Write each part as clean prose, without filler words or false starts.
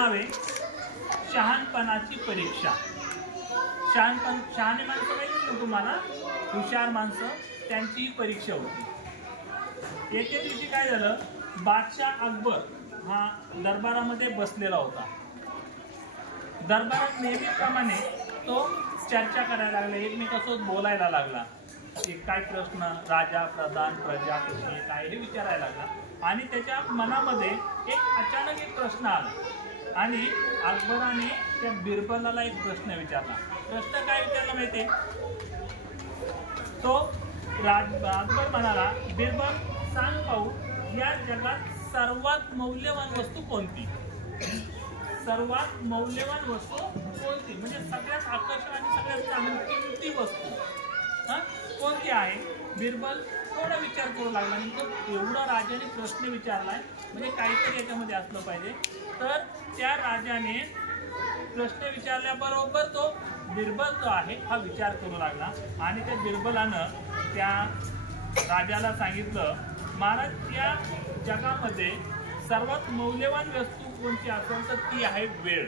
नाव आहे शहाणपणाची परीक्षा। शहाणे माणसं माहिती ना तुम्हाला, हुशार माणसं, त्यांची परीक्षा होती। एके दिवशी काय झालं, बादशाह अकबर हा दरबारामध्ये बसलेला होता। दरबारात नेहमीप्रमाणे तो चर्चा करायला लागला, एकमेकांसोबत बोलायला लागला की काय प्रश्न, राजा, प्रधान, प्रजा कशी आहे काय हे विचारायला लागला। आणि त्याच्या मनामध्ये अचानक एक प्रश्न आला आणि अकबराने त्या बिरबलाला एक प्रश्न विचारला। प्रश्न काय विचारला माहितीये, तो अकबर म्हणाला, बिरबल सांग पाहू, या जगात सर्वात मौल्यवान वस्तू कोणती? सर्वात मौल्यवान वस्तू कोणती म्हणजे सगळ्यात आकर्षक आणि सगळ्यात किमती वस्तू कोणती आहे? बिरबल थोडा विचार करू लागला, नंतर एवढा राजाने प्रश्न विचारलाय म्हणजे काहीतरी याच्यामध्ये असलं पाहिजे। तर त्या राजाने प्रश्न विचारल्याबरोबर तो बिरबल जो आहे हा विचार करू लागला आणि त्या बिरबलानं त्या राजाला सांगितलं, महाराज या जगामध्ये सर्वात मौल्यवान वस्तू कोणती असेल तर ती आहे वेळ,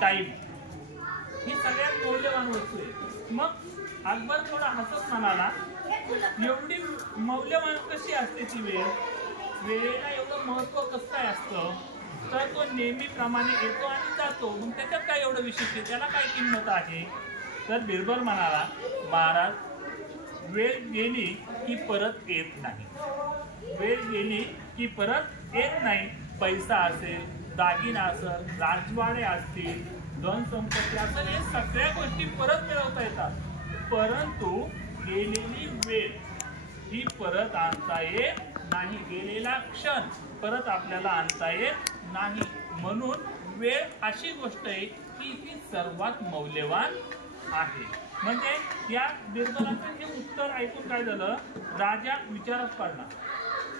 टाइम। ही सगळ्यात मौल्यवान वस्तू आहे। मग अकबर थोडा हसत म्हणाला, एवढी मौल्यवान कशी असते ती वेळ? वेळेला एवढं महत्व कसं काय असतं? तर तो नेहमीप्रमाणे येतो आणि जातो, मग त्याच्यात काय एवढं विशेष आहे, त्याला काय किंमत आहे? तर बिरबल म्हणाला, महाराज वेळ गेली की परत येत नाही, वेळ गेली की परत येत नाही। पैसा असेल, दागिना असेल, राजवाडे असतील, धन संपत्ती असेल, हे सगळ्या गोष्टी परत मिळवता येतात, परंतु गेलेली वेळ ही परत आणता येत नाही। गेलेला क्षण परत आपल्याला आणता येत नाही। म्हणून वेळ अशी गोष्ट आहे की ती सर्वात मौल्यवान आहे। म्हणजे या बिरबलाचं हे उत्तर ऐकून काय झालं, राजा विचारात पडला,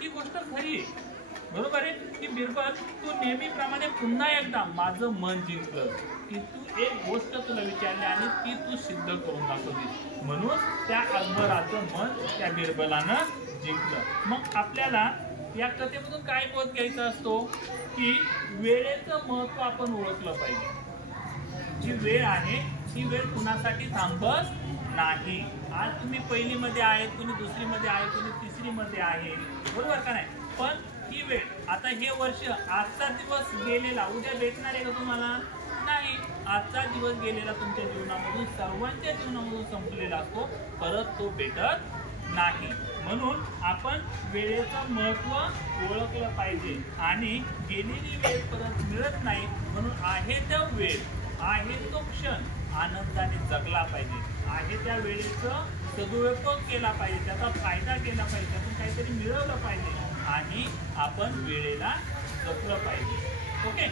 ही गोष्ट खरी आहे, बरोबर आहे की बिरबल तू नेहमीप्रमाणे पुन्हा एकदा माझं मन जिंकलं की तू एक गोष्ट तुला विचारली आणि ती तू सिद्ध करून दाखवली, म्हणून त्या अकबराचं मन त्या बिरबलानं जिंकलं। मग आपल्याला या कथेमधून काय बोध घ्यायचा असतो की वेळेचं महत्व आपण ओळखलं पाहिजे। जी वेळ आहे ही वेळ कुणासाठी थांबत नाही। आज तुम्ही पहिलीमध्ये आहे, कुणी दुसरीमध्ये आहे, कुणी तिसरीमध्ये आहे, बरोबर का नाही? पण ही वेळ आता हे वर्ष, आजचा दिवस गेलेला उद्या भेटणार आहे का तुम्हाला? नाही। आजचा दिवस गेलेला तुमच्या जीवनामधून, सर्वांच्या जीवनामधून संपलेला असतो, परत तो भेटत नाही। म्हणून आपण वेळेचं महत्व ओळखलं पाहिजे आणि गेलेली वेळ परत मिळत नाही, म्हणून आहे त्या वेळ, आहे तो क्षण आनंदाने जगला पाहिजे, आहे त्या वेळेचं सदुपयोग केला पाहिजे, त्याचा फायदा केला पाहिजे, त्यातून काहीतरी मिळवलं पाहिजे आणि आपण वेळेला जपलं पाहिजे। ओके।